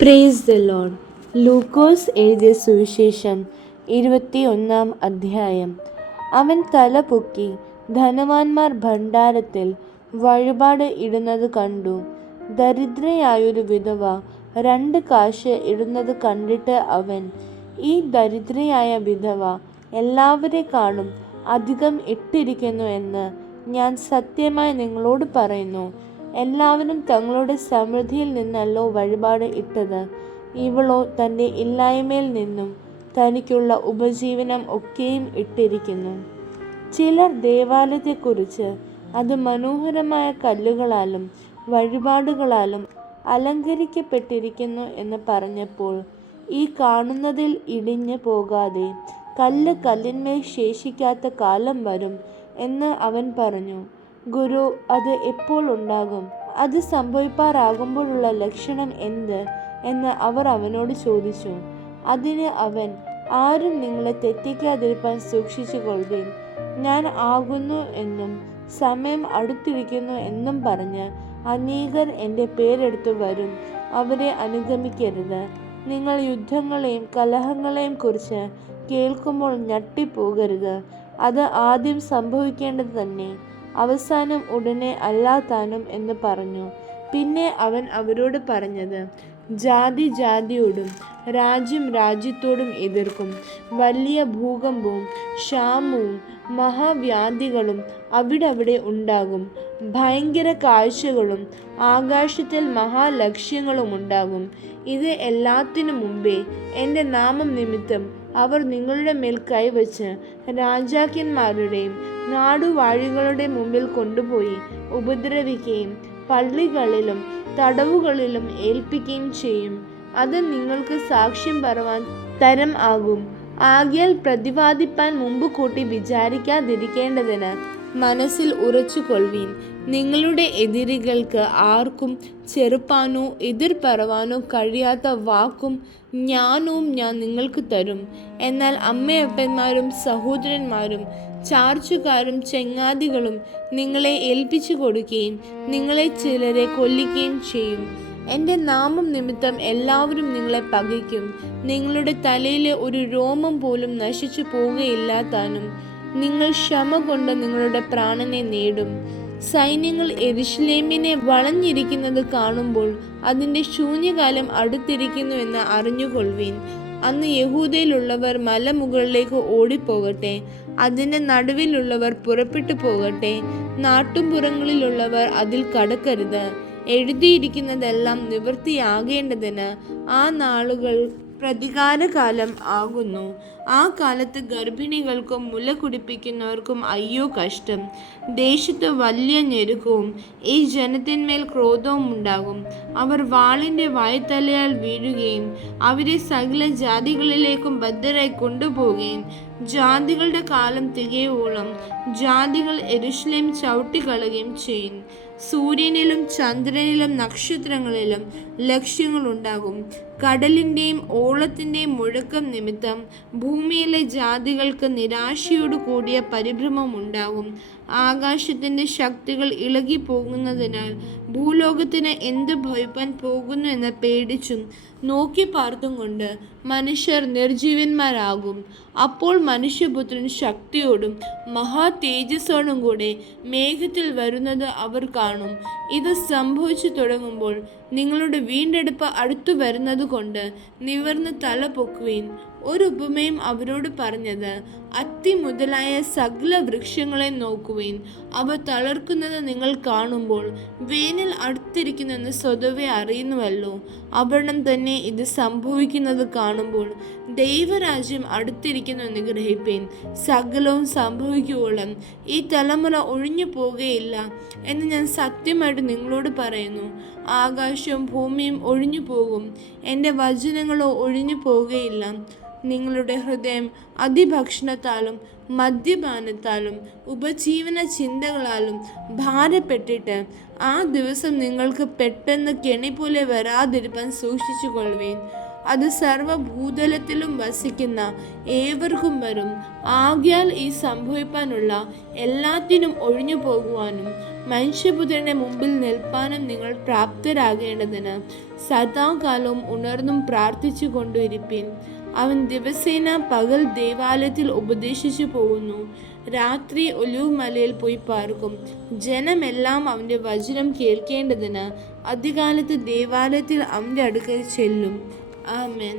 Praise the Lord. ലൂക്കോസ് എഴുതിയ സുവിശേഷം 21 അധ്യായം. അവൻ തല പൊക്കി ധനവാന്മാർ ഭണ്ഡാരത്തിൽ വഴിപാട് ഇടുന്നത് കണ്ടു. ദരിദ്രയായൊരു വിധവ 2 കാശ് ഇടുന്നത് കണ്ടിട്ട് അവൻ, ഈ ദരിദ്രയായ വിധവ എല്ലാവരെക്കാളും അധികം ഇട്ടിരിക്കുന്നു എന്ന് ഞാൻ സത്യമായി നിങ്ങളോട് പറയുന്നു. എല്ലാവരും തങ്ങളുടെ സമൃദ്ധിയിൽ നിന്നല്ലോ വഴിപാട് ഇട്ടത്. ഇവളോ തൻ്റെ ഇല്ലായ്മയിൽ നിന്നും തനിക്കുള്ള ഉപജീവനം ഒക്കെയും ഇട്ടിരിക്കുന്നു. ചിലർ ദേവാലയത്തെക്കുറിച്ച് അത് മനോഹരമായ കല്ലുകളാലും വഴിപാടുകളാലും അലങ്കരിക്കപ്പെട്ടിരിക്കുന്നു എന്ന് പറഞ്ഞപ്പോൾ, ഈ കാണുന്നതിൽ ഇടിഞ്ഞു പോകാതെ കല്ല് കല്ലിന്മേൽ ശേഷിക്കാത്ത കാലം വരും എന്ന് അവൻ പറഞ്ഞു. ഗുരു, അത് എപ്പോൾ ഉണ്ടാകും? അത് സംഭവിപ്പാറാകുമ്പോഴുള്ള ലക്ഷണം എന്ത് എന്ന് അവർ അവനോട് ചോദിച്ചു. അതിന് അവൻ, ആരും നിങ്ങളെ തെറ്റിക്കാതിരിപ്പാൻ സൂക്ഷിച്ചു കൊള്ളുവിൻ. ഞാൻ ആകുന്നു എന്നും സമയം അടുത്തിരിക്കുന്നു എന്നും പറഞ്ഞ് അനേകർ എൻ്റെ പേരെടുത്തു വരും. അവരെ അനുഗമിക്കരുത്. നിങ്ങൾ യുദ്ധങ്ങളെയും കലഹങ്ങളെയും കുറിച്ച് കേൾക്കുമ്പോൾ ഞെട്ടിപ്പോകരുത്. അത് ആദ്യം സംഭവിക്കേണ്ടത് തന്നെ, അവസാനം ഉടനെ അല്ലാതാനും എന്ന് പറഞ്ഞു. പിന്നെ അവൻ അവരോട് പറഞ്ഞത്, ജാതി ജാതിയോടും രാജ്യം രാജ്യത്തോടും എതിർക്കും. വലിയ ഭൂകമ്പവും ക്ഷാമവും മഹാവ്യാധികളും അവിടവിടെ ഉണ്ടാകും. ഭയങ്കര കാഴ്ചകളും ആകാശത്തിൽ മഹാലക്ഷ്യങ്ങളും ഉണ്ടാകും. ഇത് എല്ലാത്തിനു മുമ്പേ എൻ്റെ നാമം നിമിത്തം അവർ നിങ്ങളുടെ മേൽ കൈവച്ച് രാജാക്കന്മാരുടെയും നാടുവാഴികളുടെ മുമ്പിൽ കൊണ്ടുപോയി ഉപദ്രവിക്കുകയും പള്ളികളിലും തടവുകളിലും ഏൽപ്പിക്കുകയും ചെയ്യും. അത് നിങ്ങൾക്ക് സാക്ഷ്യം പറവാൻ തരം ആകും. ആകയാൽ പ്രതിവാദിപ്പാൻ മുമ്പ് കൂട്ടി വിചാരിക്കാതിരിക്കേണ്ടതിന് മനസ്സിൽ ഉറച്ചു കൊള്ളുവീൻ. നിങ്ങളുടെ എതിരികൾക്ക് ആർക്കും ചെറുപ്പാനോ എതിർ പറവാനോ കഴിയാത്ത വാക്കും ജ്ഞാനവും ഞാൻ നിങ്ങൾക്ക് തരും. എന്നാൽ അമ്മയപ്പന്മാരും സഹോദരന്മാരും ചാർച്ചുകാരും ചെങ്ങാതികളും നിങ്ങളെ ഏൽപ്പിച്ചു കൊടുക്കുകയും നിങ്ങളെ ചിലരെ കൊല്ലുകയും ചെയ്യും. എൻ്റെ നാമം നിമിത്തം എല്ലാവരും നിങ്ങളെ പകയ്ക്കും. നിങ്ങളുടെ തലയിലെ ഒരു രോമം പോലും നശിച്ചു പോവുകയില്ലാതാനും നിങ്ങൾ ക്ഷമ കൊണ്ട് നിങ്ങളുടെ പ്രാണനെ നേടും. സൈന്യങ്ങൾ യെരൂശലേമിനെ വളഞ്ഞിരിക്കുന്നത് കാണുമ്പോൾ അതിൻ്റെ ശൂന്യകാലം അടുത്തിരിക്കുന്നു എന്ന് അറിഞ്ഞുകൊള്ളുവീൻ. അന്ന് യഹൂദയിലുള്ളവർ മലമുകളിലേക്ക് ഓടിപ്പോകട്ടെ, അതിൻ്റെ നടുവിലുള്ളവർ പുറപ്പെട്ടു പോകട്ടെ. നാട്ടുംപുറങ്ങളിലുള്ളവർ അതിൽ കടക്കരുത്. എഴുതിയിരിക്കുന്നതെല്ലാം നിവൃത്തിയാകേണ്ടതിന് ആ നാളുകൾ പ്രതികാരകാലം ആകുന്നു. ആ കാലത്ത് ഗർഭിണികൾക്കും മുല കുടിപ്പിക്കുന്നവർക്കും അയ്യോ കഷ്ടം. ദേശത്ത് വലിയ ഞെരുക്കവും ഈ ജനത്തിന്മേൽ ക്രോധവും ഉണ്ടാകും. അവർ വാളിൻ്റെ വായ്ത്തലയാൽ വീഴുകയും അവരെ സകല ജാതികളിലേക്കും ബദ്ധരായി കൊണ്ടുപോവുകയും ജാതികളുടെ കാലം തികയോളം ജാതികൾ യെരൂശലേം ചവിട്ടിക്കളയുകയും ചെയ്യും. സൂര്യനിലും ചന്ദ്രനിലും നക്ഷത്രങ്ങളിലും ലക്ഷ്യങ്ങളുണ്ടാകും. കടലിൻ്റെയും ഓളത്തിൻ്റെയും മുഴക്കം നിമിത്തം ഭൂമിയിലെ ജാതികൾക്ക് നിരാശയോടു കൂടിയ പരിഭ്രമം ഉണ്ടാകും. ആകാശത്തിൻ്റെ ശക്തികൾ ഇളകിപ്പോകുന്നതിനാൽ ഭൂലോകത്തിന് എന്ത് ഭവിപ്പാൻ പോകുന്നു എന്ന് പേടിച്ചും നോക്കി പാർത്തും കൊണ്ട് മനുഷ്യർ നിർജീവന്മാരാകും. അപ്പോൾ മനുഷ്യപുത്രൻ ശക്തിയോടും മഹാ തേജസ്സോടും കൂടെ മേഘത്തിൽ വരുന്നത് അവർ കാണും. ഇത് സംഭവിച്ചു തുടങ്ങുമ്പോൾ നിങ്ങളുടെ വീണ്ടെടുപ്പ് അടുത്തു വരുന്നത് കൊണ്ട് നിവർന്ന് തല പൊക്കുവീൻ. ഒരു ഉപമയും അവരോട് പറഞ്ഞത്, അത്തി മുതലായ സകല വൃക്ഷങ്ങളെ നോക്കുവീൻ. അവ തളർക്കുന്നത് നിങ്ങൾ കാണുമ്പോൾ വേനൽ അടുത്തിരിക്കുന്നെന്ന് സ്വതവേ അറിയുന്നുവല്ലോ. അവിടം തന്നെ ഇത് സംഭവിക്കുന്നത് കാണുമ്പോൾ ദൈവരാജ്യം അടുത്തിരിക്കുന്നു എന്ന് ഗ്രഹിപ്പീൻ. സകലവും സംഭവിക്കുവോളം ഈ തലമുറ ഒഴിഞ്ഞു പോകുകയില്ല എന്ന് ഞാൻ സത്യമായിട്ട് നിങ്ങളോട് പറയുന്നു. ആകാശവും ഭൂമിയും ഒഴിഞ്ഞു പോകും, എൻ്റെ വചനങ്ങളോ ഒഴിഞ്ഞു പോവുകയില്ല. നിങ്ങളുടെ ഹൃദയം അതിഭക്ഷണത്താലും മദ്യപാനത്താലും ഉപജീവന ചിന്തകളാലും ഭാരപ്പെട്ടിട്ട് ആ ദിവസം നിങ്ങൾക്ക് പെട്ടെന്ന് കെണി പോലെ വരാതിരിപ്പാൻ സൂക്ഷിച്ചു കൊള്ളുവീൻ. അത് സർവഭൂതലത്തിലും വസിക്കുന്ന ഏവർക്കും വരും. ആകയാൽ ഈ സംഭവിപ്പാനുള്ള എല്ലാത്തിനും ഒഴിഞ്ഞു പോകുവാനും മനുഷ്യപുത്രന്റെ മുമ്പിൽ നിൽപ്പാനും നിങ്ങൾ പ്രാപ്തരാകേണ്ടതിന് സദാകാലവും ഉണർന്നും പ്രാർത്ഥിച്ചു കൊണ്ടിരിപ്പിൻ. അവൻ ദിവസേന പകൽ ദേവാലയത്തിൽ ഉപദേശിച്ചു പോകുന്നു, രാത്രി ഒലിവുമലയിൽ പോയി പാർക്കും. ജനമെല്ലാം അവൻ്റെ വചനം കേൾക്കേണ്ടതിന് അതികാലത്ത് ദേവാലയത്തിൽ അവൻ്റെ അടുക്കൽ ചെല്ലും. ആമേൻ.